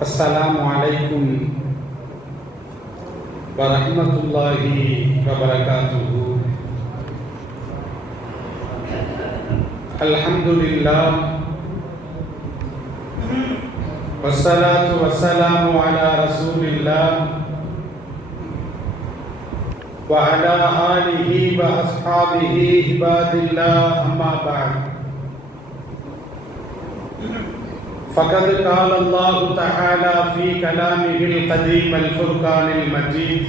Assalamualaikum warahmatullahi wabarakatuh. Alhamdulillah, wassalatu wassalamu ala rasulillah wa ala alihi wa ashabihi ibadillah, amma ba'd. فقد قال الله تعالى في كلامه القديم الفرقان المجيد: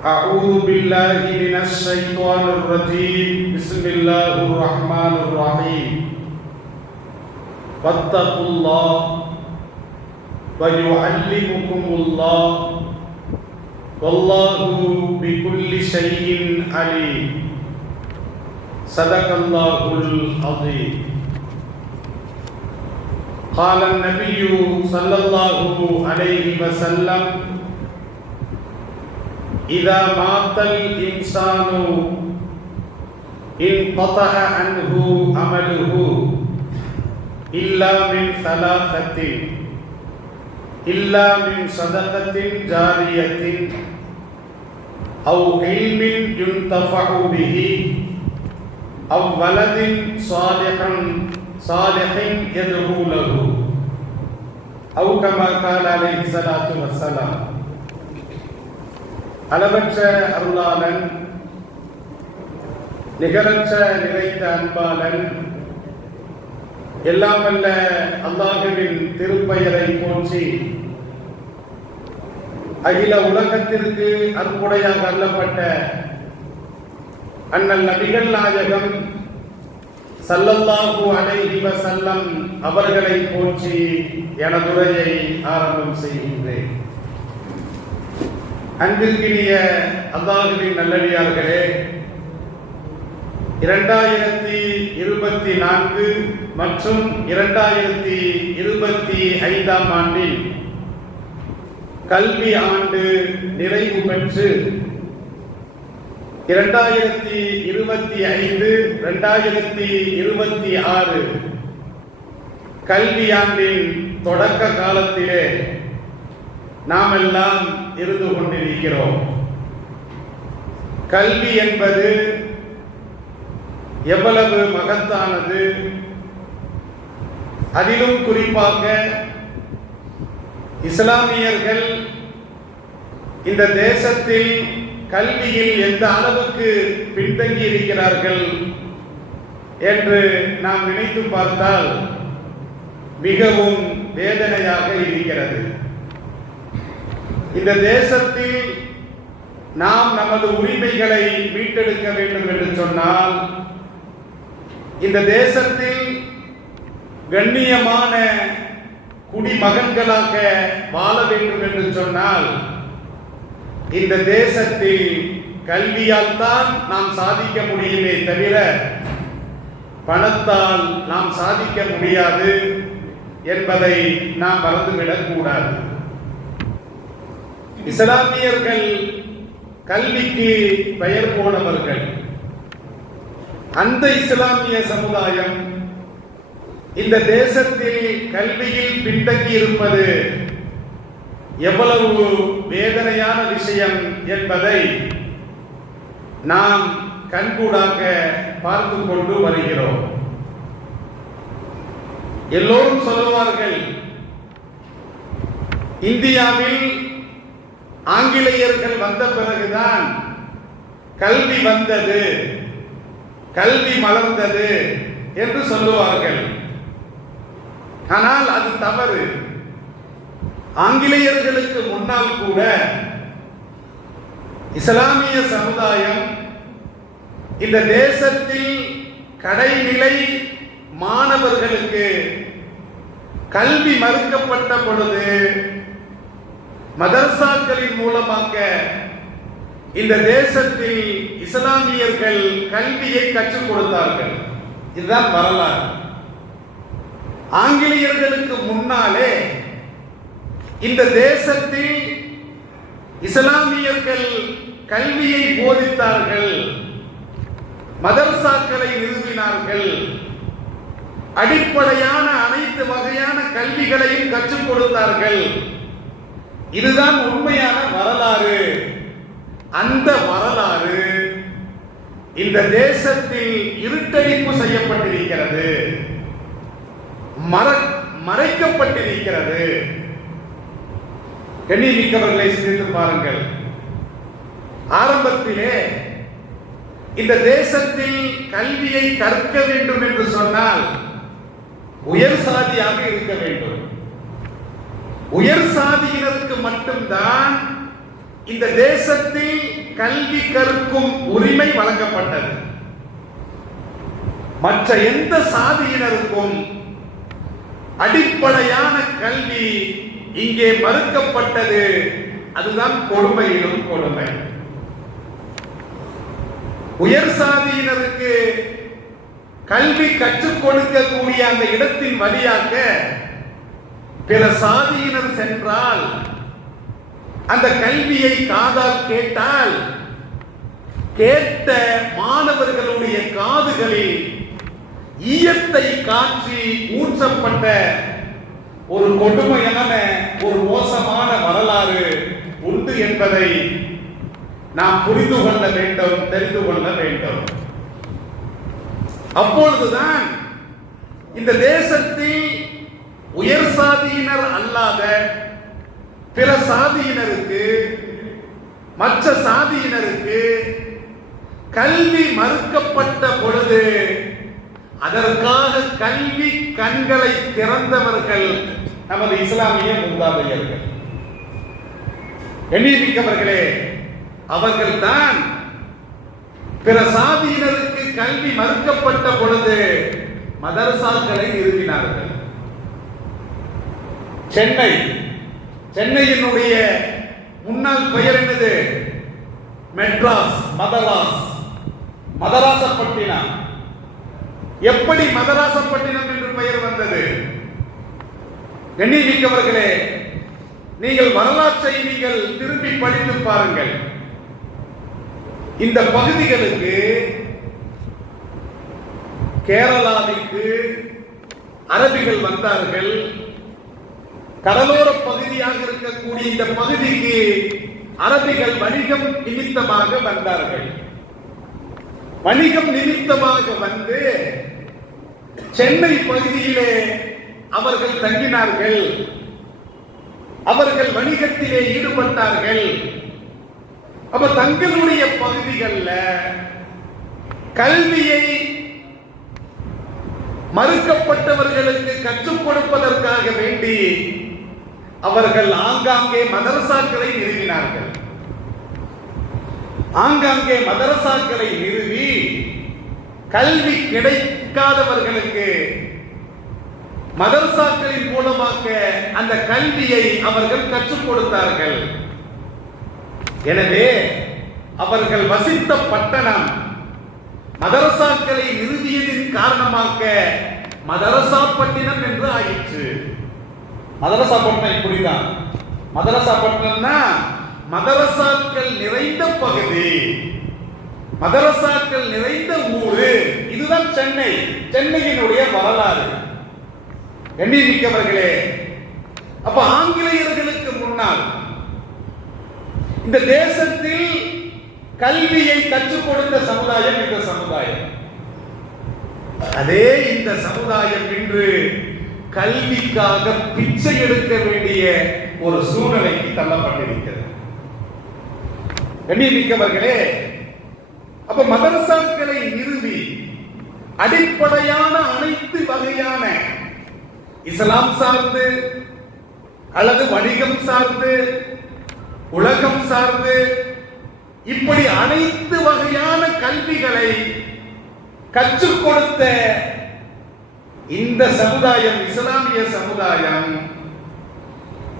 أعوذ بالله من الشيطان الرجيم، بسم الله الرحمن الرحيم، واتقوا الله ويعلمكم الله والله بكل شيء عليم. صدق الله العظيم. قال النبي صلى الله عليه وسلم: إذا مات الإنسان انقطع عنه عمله إلا من ثلاثة: إلا من صدقة جارية أو علم ينتفع به أو ولد صالح يدعو له أو كما قال عليه الصلاة والسلام. அளவற்ற அருளாளன், நிகரற்ற நிறைந்த அன்பாளன், எல்லாம் வல்ல அல்லாஹ்வின் திருப்பெயரை போற்றி அகில உலகத்திற்கு அற்புடையாக அருளப்பட்ட அண்ணல் நபிகள் நாயகம் ஸல்லல்லாஹு அலைஹி வஸல்லம் அவர்களை போற்றி எனது உரையை ஆரம்பம் செய்கின்றேன். அன்பிற்கினிய அல்லாஹ்வின் நல்லடியார்களே, 2024 மற்றும் 2025 ஆண்டில் கல்வி ஆண்டு நிறைவு பெற்று 2025-2026 கல்வியாண்டின் தொடக்க காலத்திலே நாமெல்லாம் இருந்து கொண்டிருக்கிறோம். கல்வி என்பது எவ்வளவு மகத்தானது, அதிலும் குறிப்பாக இஸ்லாமியர்கள் இந்த தேசத்தில் கல்வியில் எந்த அளவுக்கு பின்தங்கி இருக்கிறார்கள் என்று நாம் நினைத்து பார்த்தால் மிகவும் வேதனையாக இருக்கிறது. இந்த தேசத்தில் நாம் நமது உரிமைகளை மீட்டெடுக்க வேண்டும் என்று சொன்னால், இந்த தேசத்தில் கண்ணியமான குடிமகன்களாக வாழ வேண்டும் என்று சொன்னால், இந்த தேசத்தில் கல்வியால் தான் நாம் சாதிக்க முடியுமே தவிர பணத்தால் நாம் சாதிக்க முடியாது என்பதை நாம் மறந்துவிடக் கூடாது. இஸ்லாமியர்கள் கல்விக்கு பெயர் போனவர்கள். அந்த இஸ்லாமிய சமுதாயம் இந்த தேசத்தில் கல்வியில் பின்தங்கி இருப்பது எவ்வளவு வேதனையான விஷயம் என்பதை நாம் கண்கூடாக பார்த்து கொண்டு வருகிறோம். எல்லோரும் சொல்லுவார்கள், இந்தியாவில் ஆங்கிலேயர்கள் வந்த பிறகுதான் கல்வி வந்தது, கல்வி மலர்ந்தது என்று சொல்லுவார்கள். ஆனால் அது தவறு. ஆங்கிலேயர்களுக்கு முன்னால் கூட இஸ்லாமிய சமுதாயம் இந்த தேசத்தில் கடைநிலை மாணவர்களுக்கு கல்வி மறுக்கப்பட்ட பொழுது மதரசாக்களின் மூலமாக இந்த தேசத்தில் இஸ்லாமியர்கள் கல்வியை கற்றுக் கொடுத்தார்கள். இதுதான் வரலாறு. ஆங்கிலேயர்களுக்கு முன்னாலே இந்த தேசத்தில் இஸ்லாமியர்கள் கல்வியை போதித்தார்கள், மதரசாக்களை நிறுவினார்கள், அடிப்படையான அனைத்து வகையான கல்விகளையும் கற்றுக் கொடுத்தார்கள். இதுதான் உண்மையான வரலாறு. அந்த வரலாறு இந்த தேசத்தில் இருட்டடிப்பு செய்யப்பட்டிருக்கிறது, மறைக்கப்பட்டிருக்கிறது. கண்ணியமிக்கவர்களை சிந்தித்து பாருங்கள். ஆரம்பத்திலே இந்த தேசத்தில் கல்வியை கற்க வேண்டும் என்று சொன்னால் உயர் சாதியாக இருக்க வேண்டும். உயர் சாதியினருக்கு மட்டும்தான் இந்த தேசத்தில் கல்வி கற்கும் உரிமை வழங்கப்பட்டது. மற்ற எந்த சாதியினருக்கும் அடிப்படையான கல்வி இங்கே மறுக்கப்பட்டது. அதுதான் கொடுமையிலும் கொடுமை. உயர் சாதியினருக்கு கல்வி கற்றுக் கொடுக்கக்கூடிய அந்த இடத்தின் வழியாக பிற சாதியினர் சென்றால் அந்த கல்வியை காதால் கேட்டால் கேட்ட மாணவர்களுடைய காதுகளில் ஈயத்தை காற்றி ஊற்றப்பட்ட ஒரு கொடுமையான ஒரு மோசமான வரலாறு உண்டு என்பதை நாம் புரிந்து கொள்ள வேண்டும், தெரிந்து கொள்ள வேண்டும். அப்பொழுதுதான் இந்த தேசத்தில் உயர் சாதியினர் அல்லாத பிற சாதியினருக்கு, மற்ற சாதியினருக்கு கல்வி மறுக்கப்பட்ட பொழுது அதற்காக கல்வி கண்களை திறந்தவர்கள் நமது இஸ்லாமிய மூதாதையர்கள். எண்ணிமிக்கவர்களே, அவர்கள்தான் பிற சாதியினருக்கு கல்வி மறுக்கப்பட்ட பொழுது மதரசாக்களை நிறுவினார்கள். சென்னையினுடைய முன்னாள் பெயர் என்னது? மெட்ராஸ், மதராசப்பட்டினம். எப்படி மதராசப்பட்டினம் என்று பெயர் வந்தது? கண்ணியமிக்கவர்களே, நீங்கள் வரலாற்றை நீங்கள் திரும்பி படித்து பாருங்கள். இந்த பகுதிகளுக்கு, கேரளாவிற்கு அரபிகள் வந்தார்கள். கடலோர பகுதியாக இருக்கக்கூடிய இந்த பகுதிக்கு அரபிகள் வணிகம் நிமித்தமாக வந்தார்கள். வணிகம் நிமித்தமாக வந்து சென்னை பகுதியிலே அவர்கள் தங்கினார்கள். அவர்கள் வணிகத்திலே ஈடுபட்டார்கள். அப்ப தங்களுடைய பகுதிகளில் கல்வியை மறுக்கப்பட்டவர்களுக்கு கற்றுக் கொடுப்பதற்காக வேண்டி அவர்கள் ஆங்காங்கே மதரசாக்களை நிறுவினார்கள். ஆங்காங்கே மதரசாக்களை நிறுவி கல்வி கிடைக்காதவர்களுக்கு மதரசாக்களின் மூலமாக அந்த கல்வியை அவர்கள் கற்றுக் கொடுத்தார்கள். எனவே அவர்கள் வசித்த பட்டணம் மதரசாக்களை நிறுவியதின் காரணமாக மதரசாப்பட்டினம் என்று ஆயிற்று. மதரசாப்பட்டினம் இப்படிதான். மதரசாப்பட்டினம்னா மதரசாக்கள் நிறைந்த பகுதி, மதரசாக்கள் நிறைந்த ஊரு. இதுதான் சென்னையினுடைய வரலாறு. எண்ணிமிக்கவர்களே, அப்ப ஆங்கிலேயர்களுக்கு முன்னால் இந்த தேசத்தில் கல்வியை கற்றுக் கொடுத்த சமுதாயம் இந்த சமுதாயம். அதே இந்த சமுதாயம் இன்று கல்விக்காக பிச்சை எடுக்க வேண்டிய ஒரு சூழ்நிலைக்கு தள்ளப்பட்டிருக்கிறது. கண்ணியமிக்கவர்களே, அப்ப மதரசாக்களை நிறுவி அடிப்படையான அனைத்து வகையான இஸ்லாம் சார்ந்து அல்லது வணிகம் சார்ந்து, உலகம் சார்ந்து, இப்படி அனைத்து வகையான கல்விகளை கற்றுக் கொடுத்த இந்த சமுதாயம், இஸ்லாமிய சமுதாயம்,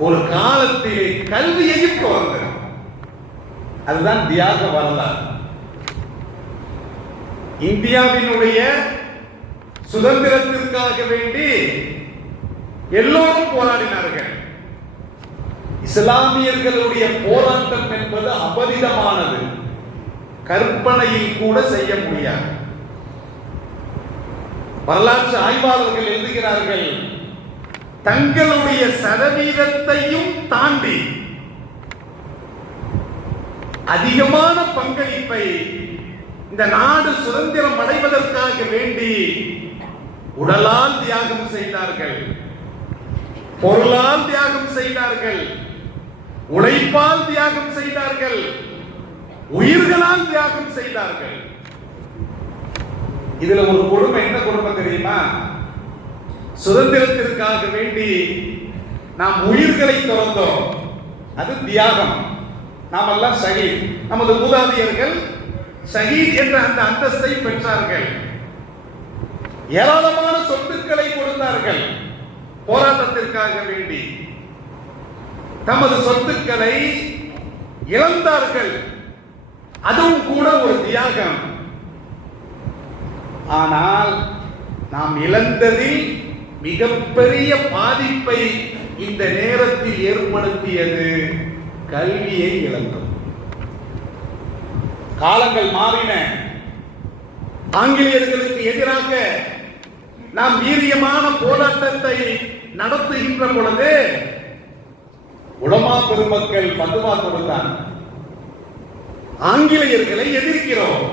ஒரு காலத்திலே கல்வியையும் துறந்தது. அதுதான் தியாக வரலாறு. இந்தியாவினுடைய சுதந்திரத்திற்காக வேண்டி எல்லோரும் போராடினார்கள். இஸ்லாமியர்களுடைய போராட்டம் என்பது அபரிதமானது, கற்பனையில் கூட செய்ய முடியாது. வரலாற்று ஆய்வாளர்கள் எழுதுகிறார்கள், தங்களுடைய சதவீதத்தையும் தாண்டி அதிகமான பங்களிப்பை இந்த நாடு சுதந்திரம் அடைவதற்காக வேண்டி உடலால் தியாகம் செய்தார்கள், பொருளால் தியாகம் செய்தார்கள், உழைப்பால் தியாகம் செய்தார்கள், உயிர்களால் தியாகம் செய்தார்கள். இதுல ஒரு கொடுமை, என்ன கொடுமை தெரியுமா? சுதந்திரத்திற்காக வேண்டி நாம் உயிர்களை துறந்தோம், அது தியாகம். நாம் எல்லாம் ஷஹீத். நமது மூதாதையர்கள் ஷஹீத் என்ற அந்த அந்தஸ்தை பெற்றார்கள். ஏராளமான சொத்துக்களை கொடுத்தார்கள் போராட்டத்திற்காக வேண்டி. தமது சொத்துக்களை இழந்தார்கள், அதுவும் கூட ஒரு தியாகம். ஆனால் நாம் இழந்ததில் மிகப்பெரிய பாதிப்பை இந்த நேரத்தில் ஏற்படுத்தியது கல்வியை இழந்தோம். காலங்கள் மாறின. ஆங்கிலேயர்களுக்கு எதிராக நாம் வீரியமான போராட்டத்தை நடத்துகின்ற பொழுது உலமா பெருமக்கள் பத்துவா கொடுத்தார். ஆங்கிலேயர்களை எதிர்க்கிறோம்,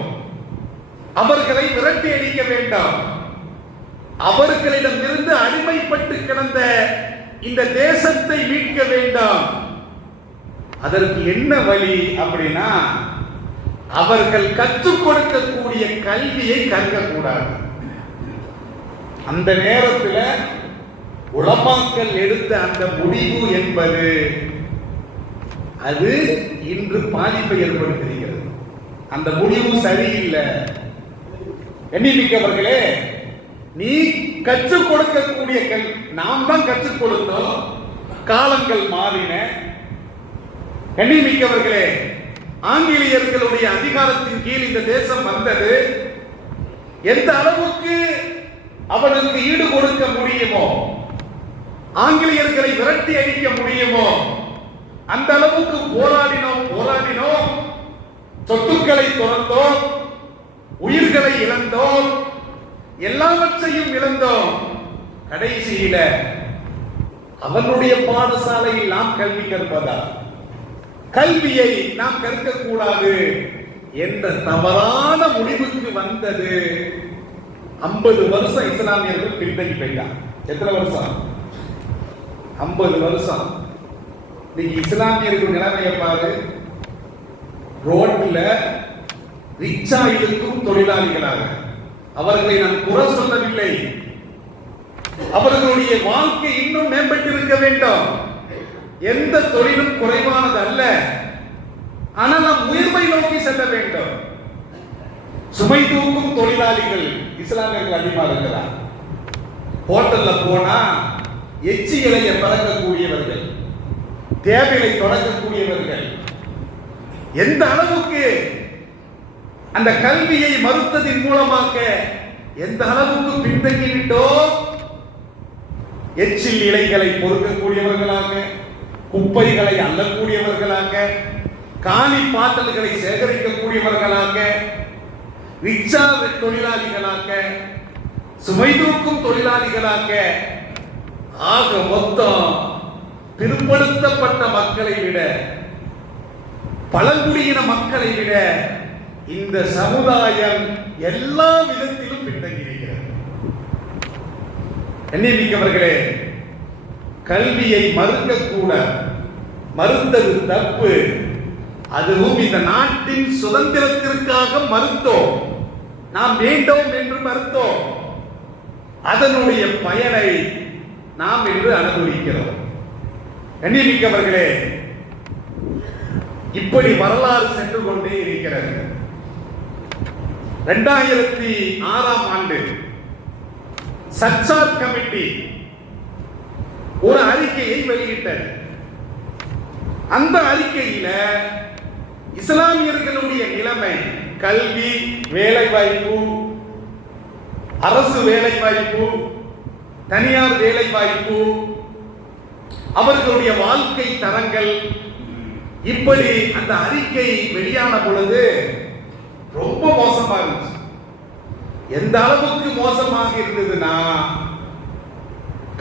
அவர்களை விரட்டி அடிக்க வேண்டாம், அவர்களிடமிருந்து அடிமைப்பட்டு கிடந்த இந்த தேசத்தை மீட்க வேண்டாம். அதற்கு என்ன வழி அப்படின்னா, அவர்கள் கற்றுக் கொடுக்கக்கூடிய கல்வியை கற்கக்கூடாது. அந்த நேரத்தில் உலமாக்கள் எடுத்த அந்த முடிவு என்பது அது இன்று பாதிப்பை ஏற்படுத்தியிருக்கிறது. அந்த முடிவு சரியில்லை. எண்ணிமிக்கவர்களே, நீ கற்றுக் கொடுக்கக்கூடிய கல்வி, நாம் தான் கற்றுக் கொடுத்தோம், காலங்கள் மாறின. எண்ணிமிக்கவர்களே, ஆங்கிலேயர்களுடைய அதிகாரத்தின் கீழ் இந்த தேசம் வந்தது. எந்த அளவுக்கு அவனுக்கு ஈடு கொடுக்க முடியுமோ, ஆங்கிலேயர்களை விரட்டி அடிக்க முடியுமோ, அந்த அளவுக்கு போராடினோம், சொத்துக்களை துறந்தோம், உயிர்களை இழந்தோம், எல்லாவற்றையும் இழந்தோம். கடைசியில அவனுடைய பாடசாலையில் நாம் கல்வி கற்பதா, கல்வியை நாம் கற்கக்கூடாது என்ற தவறான முடிவுக்கு வந்தது. 50 வருஷம் இஸ்லாமியர்கள் பின்தங்கி போயிட்டாங்க. எத்தனை வருஷம்? 50 வருஷம். இன்னைக்கு இஸ்லாமியர்கள் நிலைமையை பாரு. ரோட்ல ரிக்ஷா இழுக்கும் தொழிலாளிகளாக, அவர்களை நான் குறை சொல்லவில்லை, அவர்களுடைய வாழ்க்கை இன்னும் மேம்பட்டிருக்க வேண்டும். எந்த தொழிலும் குறைவானது அல்ல. ஆனால் நாம் உயர்வை நோக்கி செல்ல வேண்டும். சுமை தூக்கும் தொழிலாளிகள் இஸ்லாமியர்கள் அதிகமாக இருக்கிறார். ஹோட்டல்ல போனா எச்சி இலையை பறக்கக்கூடியவர்கள், தேவையை தொடங்கக்கூடியவர்கள், எந்த அளவுக்கு அந்த கல்வியை மறுத்ததின் மூலமாக எந்த அளவுக்கு பின்தங்கிவிட்டோ, எச்சில் இலைகளை பொறுக்கக்கூடியவர்களாக, குப்பைகளை அள்ளக்கூடியவர்களாக, காணி பாட்டல்களை சேகரிக்கக்கூடியவர்களாக, ரிக்ஷா தொழிலாளிகளாக, சுமை தூக்கும் தொழிலாளிகளாக, ஆக மொத்தம் பிற்படுத்தப்பட்ட மக்களை விட, பழங்குடியின மக்களை விட இந்த சமுதாயம் எல்லா விதத்திலும் பின்தங்கியிருக்கிறது. எண்ணிமிக்கவர்களே, கல்வியை மறுக்கக்கூட, மறுத்தது தப்பு. அதுவும் இந்த நாட்டின் சுதந்திரத்திற்காக மறுத்தோம், நாம் வேண்டும் என்று மறுத்தோம். அதனுடைய பயனை நாம் இன்று அனுபவிக்கிறோம். எண்ணிமிக்கவர்களே, இப்படி வரலாறு சென்று கொண்டே இருக்கிறது. 2006ஆம் ஆண்டு சச்சார் கமிட்டி ஒரு அறிக்கையை வெளியிட்டது. அந்த அறிக்கையில இஸ்லாமியர்களுடைய நிலைமை, கல்வி, வேலைவாய்ப்பு, அரசு வேலைவாய்ப்பு, தனியார் வேலைவாய்ப்பு, அவர்களுடைய வாழ்க்கை தரங்கள், இப்படி அந்த அறிக்கை வெளியான பொழுது ரொம்ப மோசமா இருந்துச்சு. எந்த அளவுக்கு மோசமாக இருந்ததுன்னா,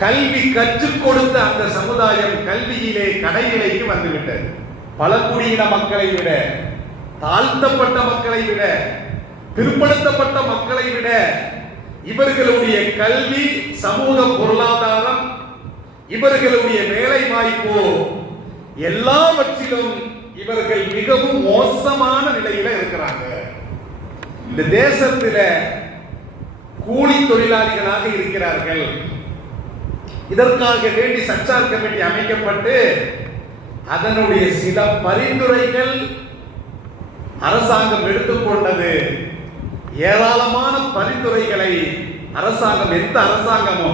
கல்வி கற்றுக் கொடுத்த அந்த சமுதாயம் கல்வியிலே கடைநிலைக்கு வந்துவிட்டது. பழங்குடியின மக்களை விட, தாழ்த்தப்பட்ட மக்களை விட, பிற்படுத்தப்பட்ட மக்களை விட இவர்களுடைய கல்வி, சமூக பொருளாதாரம், இவர்களுடைய வேலை வாய்ப்பு எல்லாவற்றிலும் இவர்கள் மிகவும் மோசமான நிலையில இருக்கிறாங்க. இந்த தேசத்தில் கூலி தொழிலாளிகளாக இருக்கிறார்கள். இதற்காக வேண்டி சச்சார் கமிட்டி அமைக்கப்பட்டு அதனுடைய சில பரிந்துரைகள் அரசாங்கம் எடுத்துக்கொண்டது. ஏராளமான பரிந்துரைகளை அரசாங்கம், எந்த அரசாங்கமோ,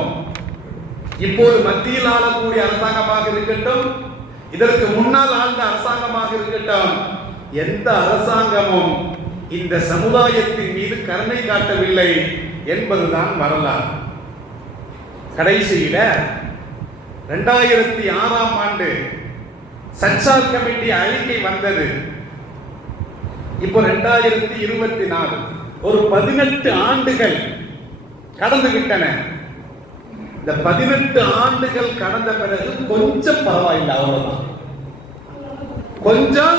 இப்போது மத்தியில் ஆளக்கூடிய அரசாங்கமாக இருக்கட்டும், இதற்கு முன்னால் ஆழ்ந்த அரசாங்கமாக இருக்கட்டும், எந்த அரசாங்கமும் இந்த சமுதாயத்தின் மீது கருணை காட்டவில்லை என்பதுதான் வரலாறு. கடைசியில 2006ஆம் ஆண்டு சச்சார் கமிட்டி அறிக்கை வந்தது. இப்போ 2024, ஒரு 18 ஆண்டுகள் கடந்து விட்டன. இந்த 18 ஆண்டுகள் கடந்த பிறகு கொஞ்சம் பரவாயில்லை, அவ்வளவுதான், கொஞ்சம்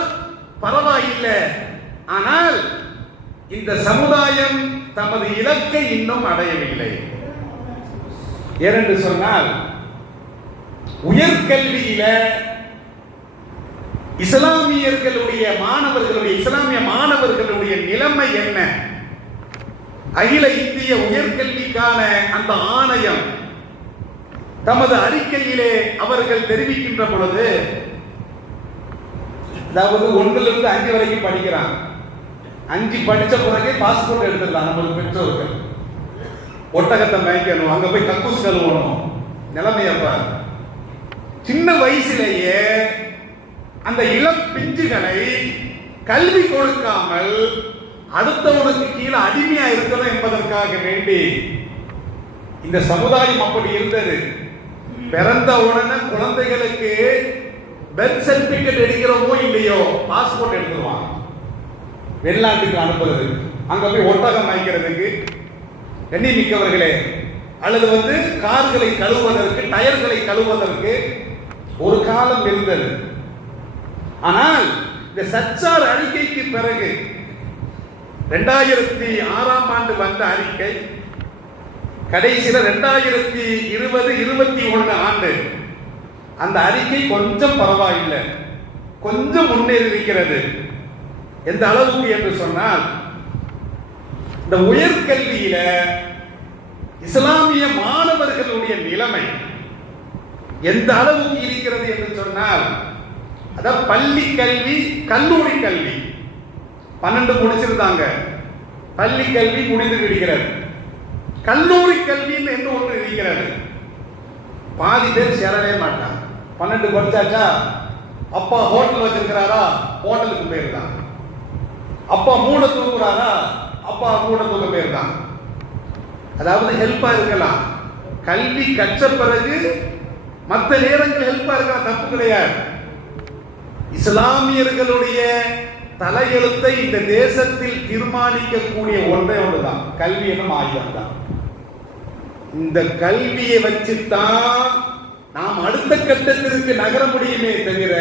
பரவாயில்லை. ஆனால் இந்த சமுதாயம் தமது இலக்கை இன்னும் அடையவில்லை. ஏனென்று சொன்னால், உயர்கல்வியில இஸ்லாமிய மாணவர்களுடைய நிலைமை என்ன? அகில இந்திய உயர்கல்விக்கான அந்த ஆணையம் தமது அறிக்கையிலே அவர்கள் தெரிவிக்கின்ற பொழுது, அதாவது 1லிருந்து 5 வரைக்கும் படிக்கிறாங்க. 5 படிச்ச பிறகு பாஸ்போர்ட் எடுத்துடலாம். நம்மளுக்கு பெற்றோர்கள் ஒட்டகத்தை மேய்க்கணும், அங்க போய் கக்கூஸ் கழுவணும், நிலைமையப்ப சின்ன வயசிலேயே அந்த இளம் பிஞ்சுகளை கல்வி கொடுக்காமல் அடுத்தவனுக்கு கீழே அடிமையா இருக்கணும் என்பதற்காக வேண்டி இந்த சமுதாயம் அப்படி இருந்தது. பிறந்த உடனே குழந்தைகளுக்கு பர்த் சர்டிபிகேட் எடுக்கிறோமோ இல்லையோ பாஸ்போர்ட் எடுத்துருவாங்க, வெளிநாட்டுக்கு அனுப்புறது, அங்க போய் ஒட்டகம் வாய்க்கிறதுக்கு. எண்ணி மிக்கவர்களே, அல்லது கார்களை கழுவுவதற்கு, டயர்களை கழுவுவதற்கு ஒரு காலம் இருந்தது. ஆனால் இந்த சச்சார் அறிக்கைக்கு பிறகு 2006ஆம் ஆண்டு வந்த அறிக்கை, கடைசியில 2020-21 ஆண்டு அந்த அறிக்கை கொஞ்சம் பரவாயில்லை, கொஞ்சம் முன்னேறி இருக்கிறது. எந்த அளவுக்கு என்று சொன்னால், இந்த உயர்கல்வியில இஸ்லாமிய மாணவர்களுடைய நிலைமை எந்த அளவுக்கு இருக்கிறது என்று சொன்னால், அதாவது பள்ளி கல்வி, கல்லூரி கல்வி 12 முடிச்சிருந்தாங்க, பள்ளி கல்வி முடிந்து விடுகிறது. கல்லூரி கல்வின்னு என்று ஒன்று இருக்கிறது. பாதி பேர் சேரவே மாட்டாங்க. 12 படிச்சாச்சா, அப்பா ஹோட்டல் வச்சிருக்கிறாரா, ஹோட்டலுக்கு போயிருந்தான். அப்பா மூட தூங்குறாரா, அப்பா மூட தூங்க போயிருந்தான். அதாவது ஹெல்ப்பா இருக்கலாம், கல்வி கற்ற பிறகு மற்ற நேரங்கள் ஹெல்ப்பா இருக்கலாம், தப்பு கிடையாது. இஸ்லாமியர்களுடைய தலையெழுத்தை இந்த தேசத்தில் தீர்மானிக்கக்கூடிய ஒன்றே ஒன்றுதான், கல்வி எனும் ஆயுதம் தான். இந்த கல்வியை வச்சுத்தான் நாம் அடுத்த கட்டத்திற்கு நகர முடியுமே தவிர,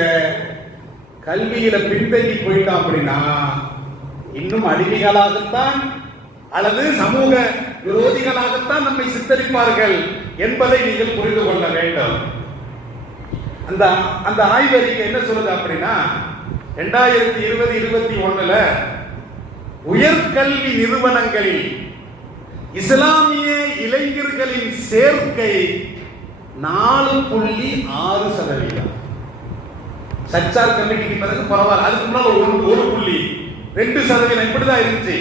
கல்வியில பின்தங்கி போயிட்டோம் அப்படின்னா இன்னும் அடிமைகளாகத்தான் அல்லது சமூக விரோதிகளாகத்தான் நம்மை சித்தரிப்பார்கள் என்பதை நீங்கள் புரிந்து கொள்ள வேண்டும். அந்த ஆய்வறிக்கை என்ன சொல்லுது அப்படின்னா, 2020-21 உயர்கல்வி நிறுவனங்களில் இஸ்லாமிய இளைஞர்களின் சேர்க்கை 4.6%. சச்சார் கமிட்டிக்கு பிறகு பரவாயில்ல, அதுக்கு முன்னால் 1.2% இப்படிதான் இருந்துச்சு.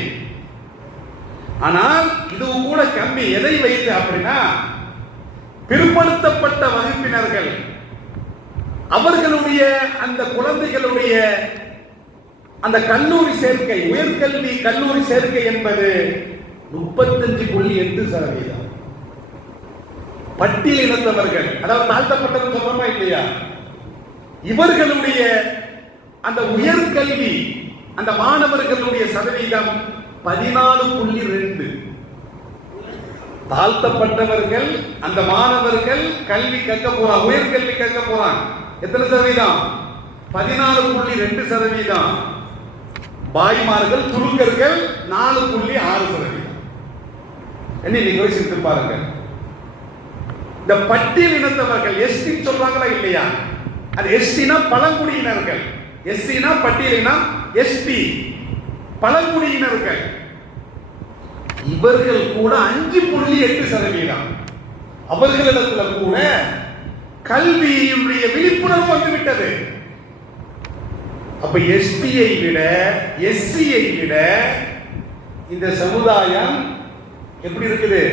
ஆனால் இதுவும் கூட கம்மி. எதை வைத்து அப்படின்னா, பிற்படுத்தப்பட்ட வகுப்பினர்கள் அவர்களுடைய அந்த குழந்தைகளுடைய அந்த கல்லூரி சேர்க்கை, உயர்கல்வி கல்லூரி சேர்க்கை என்பது 35.8%. பட்டியல் இனத்தவர்கள், அதாவது தாழ்த்தப்பட்டவர்கள் சொல்றோமா இல்லையா, இவர்களுடைய அந்த உயர்கல்வி அந்த மாணவர்களுடைய சதவீதம் 14.2. தாழ்த்தப்பட்டவர்கள் அந்த மாணவர்கள் கல்வி கற்க போறாங்க, உயர்கல்வி கற்க போறாங்க. எத்தனை சதவீதம்? 14.2%. பாய்மார்கள் துருக்கர்கள் 4.6%. என்ன நீங்க யோசித்து பாருங்க. இந்த பட்டியல் இனத்தவர்கள் எஸ்டி சொல்றாங்களா இல்லையா? அது எஸ்டினா பழங்குடியினர்கள், எஸ்சினா பட்டியலினம், எஸ்டி பழங்குடியினர்கள். இவர்கள் கூட 5.8%. அவர்களிடத்துல கூட கல்வியுடைய விழிப்புணர்வு வந்துவிட்டது. அப்ப எஸ்டியை விட எஸ்சியை விட இந்த சமுதாயம் எப்படி இருக்குது?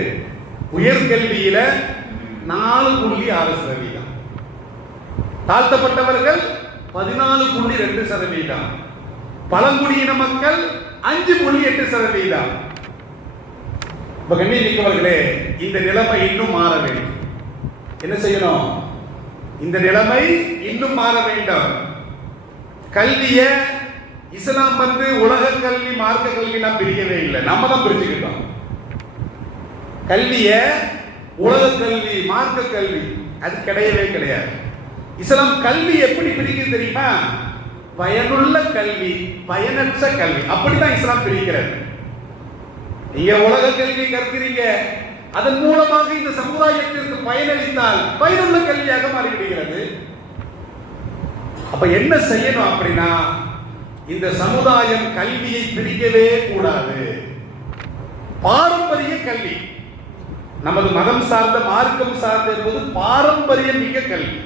உயர்கல்வியில 4.6%. தாழ்த்தப்பட்டவர்கள் 14.2%. பழங்குடியின மக்கள் 5.8%. கண்ணியமிக்கவர்களே, இந்த நிலைமை இன்னும் மாற வேண்டும். என்ன செய்யணும்? இந்த நிலைமை இன்னும் மாற வேண்டும். கல்விய இஸ்லாம் உலக கல்வி மார்க்க கல்வி எல்லாம் பிரிக்கவே இல்லை, நம்ம தான் பிரிச்சுக்கிட்டோம். கல்விய உலக கல்வி மார்க்க கல்வி அது கிடையவே கிடையாது. இஸ்லாம் கல்வி எப்படி பிரிக்கிறது தெரியுமா? பயனுள்ள கல்வி, பயனற்ற கல்வி, அப்படிதான் இஸ்லாம் பிரிக்கிறது. நீங்க உலக கல்வி கற்கிறீங்க, அதன் மூலமாக இந்த சமுதாயத்திற்கு பயனளித்தால் பயனுள்ள கல்வியாக மாறிவிடுகிறது. அப்ப என்ன செய்யணும் அப்படின்னா, இந்த சமுதாயம் கல்வியை பிரிக்கவே கூடாது. பாரம்பரிய கல்வி, நமது மதம் சார்ந்த மார்க்கம் சார்ந்த என்பது பாரம்பரியம் மிக்க கல்வி.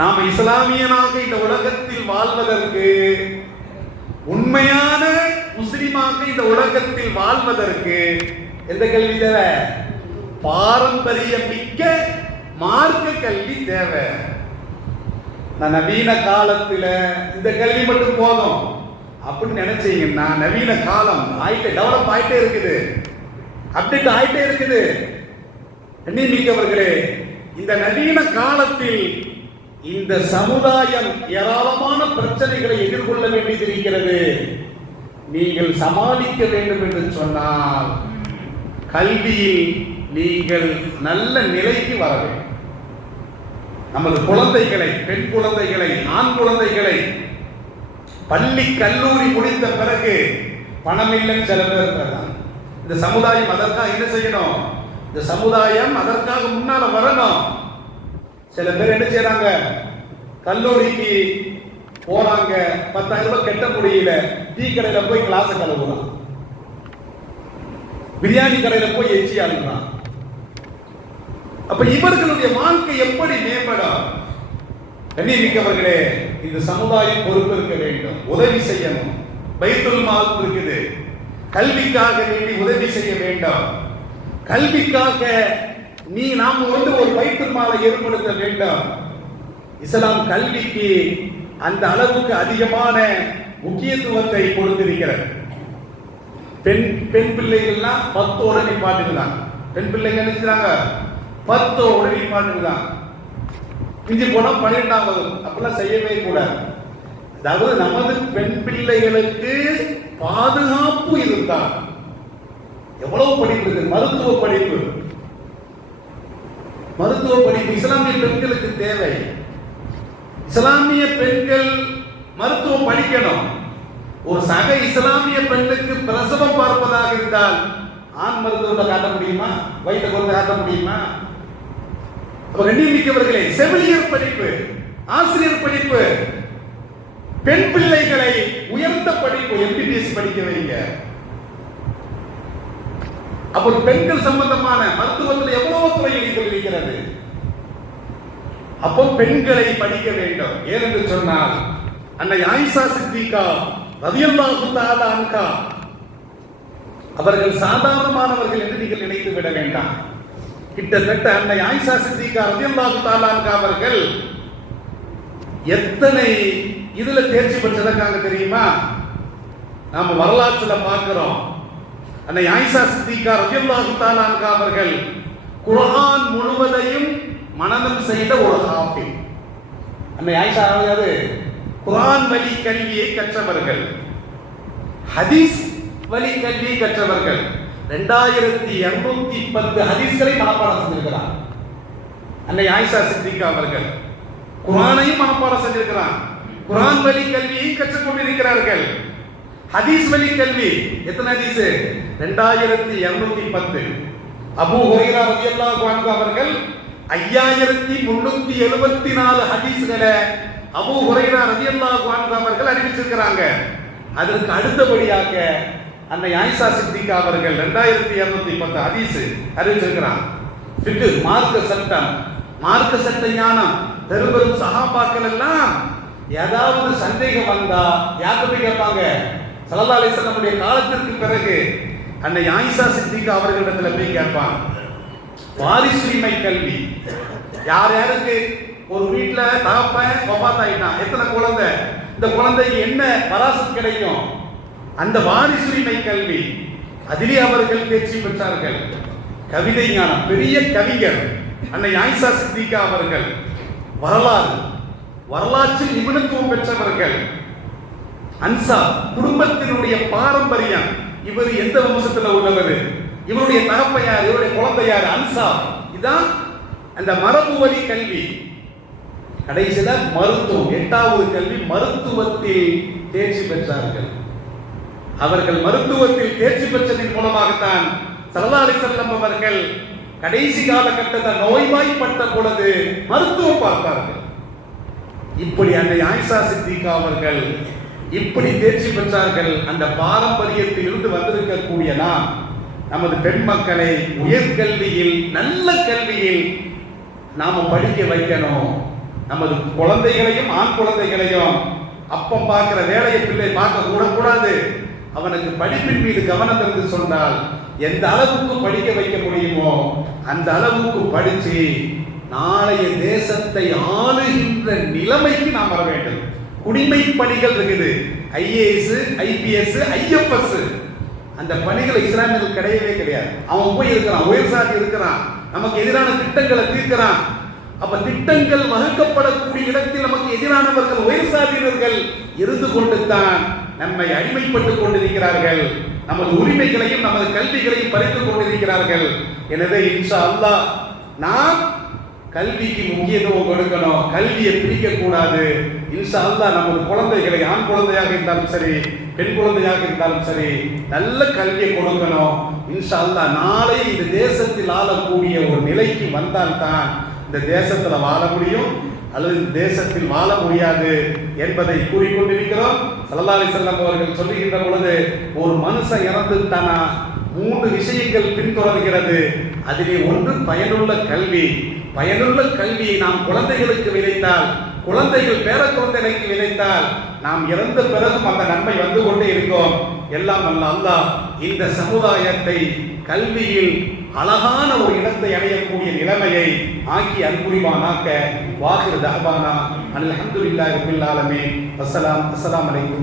நாம் இஸ்லாமியனாக இந்த உலகத்தில் வாழ்வதற்கு, உண்மையான முஸ்லிமாக இந்த உலகத்தில் வாழ்வதற்கு எந்த கல்வி தேவை? பாரம்பரியம் மிக்க மார்க்க கல்வி தேவை. நவீன காலத்துல இந்த கல்வி மட்டும் போதும் அப்படின்னு நினைச்சீங்கன்னா, நவீன காலம் டெவலப் ஆயிட்டே இருக்குது, அப்டேட் ஆயிட்டே இருக்குது. மிக்கவர்களே, இந்த நவீன காலத்தில் இந்த சமுதாயம் ஏராளமான பிரச்சனைகளை எதிர்கொள்ள வேண்டியிருக்கிறது. நீங்கள் சமாளிக்க வேண்டும் என்று சொன்னால் கல்வியில் நீங்கள் நல்ல நிலைக்கு வர வேண்டும். நமது குழந்தைகளை, பெண் குழந்தைகளை, ஆண் குழந்தைகளை பள்ளி கல்லூரி முடித்த பிறகு பணம் இல்லைன்னு சில பேர் இருக்காங்க. இந்த சமுதாயம் அதற்காக என்ன செய்யணும்? இந்த சமுதாயம் அதற்காக முன்னால வரணும். சில பேர் என்ன செய்யறாங்க? கல்லூரிக்கு போறாங்க, 10,000 ரூபாய் கட்ட முடியல, டீ கடையில போய் கிளாஸ் கலவுறான், பிரியாணி கடையில போய் எச்சி ஆளுறான். அப்ப இவர்களுடைய வாழ்க்கை எப்படி மேம்படும்? கண்ணியமிக்கவர்களே, இந்த சமுதாயம் பொறுப்பேற்க வேண்டும், உதவி செய்யணும். பைத்துல் மால் இருக்குது, கல்விக்காக வேண்டி உதவி செய்ய வேண்டும். கல்விக்காக நாம் ஒரு பைத்துல் மாலை ஏற்படுத்த வேண்டும். இஸ்லாம் கல்விக்கு அந்த அளவுக்கு அதிகமான முக்கியத்துவத்தை கொடுத்திருக்கிறது. பெண் பிள்ளைகள்லாம் 10 நிப்பாட்டுதான். பெண் பிள்ளைங்க நினைச்சாங்க 10 நிப்பாட்டுதான். இஞ்சி போனா 12ஆம் வகுப்பு அப்படிலாம் செய்யவே கூடாது. அதாவது நமது பெண் பிள்ளைகளுக்கு பாதுகாப்பு இருந்தால், எவ்வளவு படிப்பு இருக்கு? மருத்துவ படிப்பு, மருத்துவ படிப்பு இஸ்லாமிய பெண்களுக்கு தேவை. இஸ்லாமிய பெண்கள் மருத்துவம் படிக்கணும். ஒரு சக இஸ்லாமிய பெண்ணுக்கு பிரசவம் பார்ப்பதாக இருந்தால் ஆண் மருத்துவத்தை காட்ட முடியுமா? வைத்த கொண்டு காட்ட முடியுமா? கண்ணியமிக்கவர்களே, செவிலியர் படிப்பு, ஆசிரியர் படிப்பு, பெண் பிள்ளைகளை உயர்ந்த படிப்பு எம்பிபிஎஸ் படிக்க வைங்க. அப்போ பெண்கள் சம்பந்தமான மருத்துவத்தில் எவ்வளவு துறைகள் இருக்கிறது. அப்போ பெண்களை படிக்க வேண்டும். ஏனென்று சொன்னால், அன்னை ஆயிஷா சித்திகா ரலியல்லாஹு தஆலா அன்ஹா அவர்கள் சாதாரணமானவர்கள் என்று நீங்கள் நினைத்து விட வேண்டாம். கிட்டத்தட்ட அன்னை ஆயிஷா சித்திகா ரலியல்லாஹு தஆலா அன்ஹா அவர்கள் எத்தனை இதுல தேர்ச்சி பெற்றிருக்காங்க தெரியுமா? நாம வரலாற்றுல பார்க்கிறோம். அன்னை ஆயிஷா சித்திகா ரலியல்லாஹு தஆலா அன்ஹா அவர்கள் குர்ஆன் முழுவதையும் மனனம் செய்த ஒரு ஹாஃபிஸ். அன்னை ஆயிஷா யாரு? குர்ஆன் வழி கல்வியை கற்றவர்கள், ஹதீஸ் வழி கல்வியை கற்றவர்கள், 2210 ஹதீஸ்களை மனப்பாடம் செஞ்சிருக்கிறார். அன்னை ஆயிஷா சித்திகா அவர்கள் குர்ஆனையும் மனப்பாடம் செஞ்சிருக்கிறார். குர்ஆன் வழி கல்வியை கற்றுக் கொண்டிருக்கிறார்கள். ஹதீஸ் வழி கல்வி எத்தனை ஹதீஸ்? 2210. அபூ ஹுரைரா ரலியல்லாஹு அன்ஹு அவர்கள் 5374 ஹதீஸ்களை அபூ ஹுரைரா ரலியல்லாஹு அன்ஹு அவர்கள் அறிவிச்சிருக்கிறாங்க. அதற்கு அடுத்தபடியாக அன்னை ஆயிஷா சித்திகா அவர்கள் 2210 ஹதீஸ் அறிவிச்சிருக்கிறாங்க. ஃபிக்ஹ் மார்க்க சட்டம், மார்க்க சட்ட ஞானம், பெரும் சஹாபாக்கள் எல்லாம் ஏதாவது சந்தேகம் வந்தா யார்கிட்ட போய் கேட்பாங்க? ஸல்லல்லாஹு அலைஹி வஸல்லமுடைய காலத்திற்கு பிறகு அன்னை ஆயிஷா சித்திகா அவர்களிடத்துல போய் கேட்பாங்க. வாரிசுரிமை கல்வி யார் யாருக்கு ஒரு வீட்டுல தகப்பன் வஃபாத் ஆயிட்டான், எத்தனை குழந்தை, இந்த குழந்தைக்கு என்ன வராசத் கிடைக்கும், அந்த வாரிசுரிமை கல்வி அதிலே அவர்கள் தேர்ச்சி பெற்றார்கள். கவிதை ஞானம், பெரிய கவிஞர் அன்னை ஆயிஷா சித்திகா அவர்கள். வரலாற்றில் நிபுணத்துவம் பெற்றவர்கள். அன்சார் குடும்பத்தினுடைய பாரம்பரியம், இவர் எந்த வம்சத்தில் உள்ளவர், இவருடைய தகப்பன் யார், இவருடைய குழந்தை யார், அன்சார். இதான் அந்த மரபு வழி கல்வி. கடைசியில மருத்துவம், 8வது கல்வி, மருத்துவத்தில் தேர்ச்சி பெற்றார்கள். அவர்கள் மருத்துவத்தில் தேர்ச்சி பெற்றதன் மூலமாகத்தான் ஸல்லல்லாஹு அலைஹி வஸல்லம் அவர்கள் கடைசி காலகட்டத்தில் நோய்வாய்ப்பட்ட பொழுது மருத்துவம் பார்த்தார்கள். இப்படி அன்னை ஆயிஷா சித்திகா அவர்கள் இப்படி தேர்ச்சி பெற்றார்கள். அந்த பாரம்பரியத்தில் இருந்து வந்திருக்கக்கூடிய நாம் நமது பெண் மக்களை உயர்கல்வியில், நல்ல கல்வியில் நாம படிக்க வைக்கணும். நமது குழந்தைகளையும், ஆண் குழந்தைகளையும் அப்பம் பார்க்கிற வேலையை பிள்ளை பார்க்க கூடாது. அவனுக்கு படிப்பின் மீது கவனம் இருந்து சொன்னால் எந்த அளவுக்கு படிக்க வைக்க முடியுமோ அந்த அளவுக்கு படிச்சு நாளைய தேசத்தை ஆளுகின்ற நிலைமைக்கு நாம் வர வேண்டும். குடிமை பணிகள் இருக்குது, ஐஏஎஸ், ஐபிஎஸ், ஐஎஃப்எஸ். அந்த பணிகள் இஸ்லாமியர்கள் கிடையவே கிடையாது. அவன் போய் இருக்கிறான், உயர் சாதி இருக்கிறான், நமக்கு எதிரான திட்டங்களை தீர்க்கிறான். அப்ப திட்டங்கள் வகுக்கப்படக்கூடிய இடத்தில் நமக்கு எதிரானவர்கள் உயர் சாதியினர்கள் இருந்து கொண்டுதான் நம்மை அடிமைப்பட்டுக் கொண்டிருக்கிறார்கள். நமது உரிமைகளையும் நமது கல்விகளையும் பறித்துக் கொண்டிருக்கிறார்கள். எனவே இன்ஷா அல்லாஹ் நாம் கல்விக்கு முக்கியத்துவம் கொடுக்கணும், கல்வியை பிரிக்க கூடாது. இன்ஷா அல்லாஹ் நமது குழந்தைகளை, ஆண் குழந்தையாக இருந்தாலும் சரி, பெண் குழந்தையாக இருந்தாலும் சரி, நல்ல கல்வியை கொடுக்கணும். இன்ஷா அல்லாஹ் நாளை இந்த தேசத்தில் ஆளக்கூடிய ஒரு நிலைக்கு வந்தால்தான் இந்த தேசத்துல வாழ முடியும், அல்லது இந்த தேசத்தில் வாழ முடியாது என்பதை கூறிக்கொண்டிருக்கிறோம். ஸல்லல்லாஹு அலைஹி வஸல்லம் அவர்கள் சொல்லுகின்ற பொழுது, ஒரு மனுஷன் இறந்துட்டானா 3 விஷயங்கள் பின்தொடர்கிறது. அதிலே ஒன்று பயனுள்ள கல்வி. பயனுள்ள கல்வியை நாம் குழந்தைகளுக்கு விதைத்தால், குழந்தைகள் பேர குழந்தைகளுக்கு விதைத்தால், நாம் இறந்த பிறகும் அந்த நன்மை வந்து கொண்டே இருக்கும். எல்லாம் வல்ல அல்லாஹ் இந்த சமுதாயத்தை கல்வியில் அழகான ஒரு இடத்தை அடையக்கூடிய நிலைமையை ஆக்கி அன்புரிவானாக்க. வாஹிர் தஅவானா அல்ஹம்துலில்லாஹி ரப்பில் ஆலமீன். அஸ்ஸலாமு அலைக்கும்.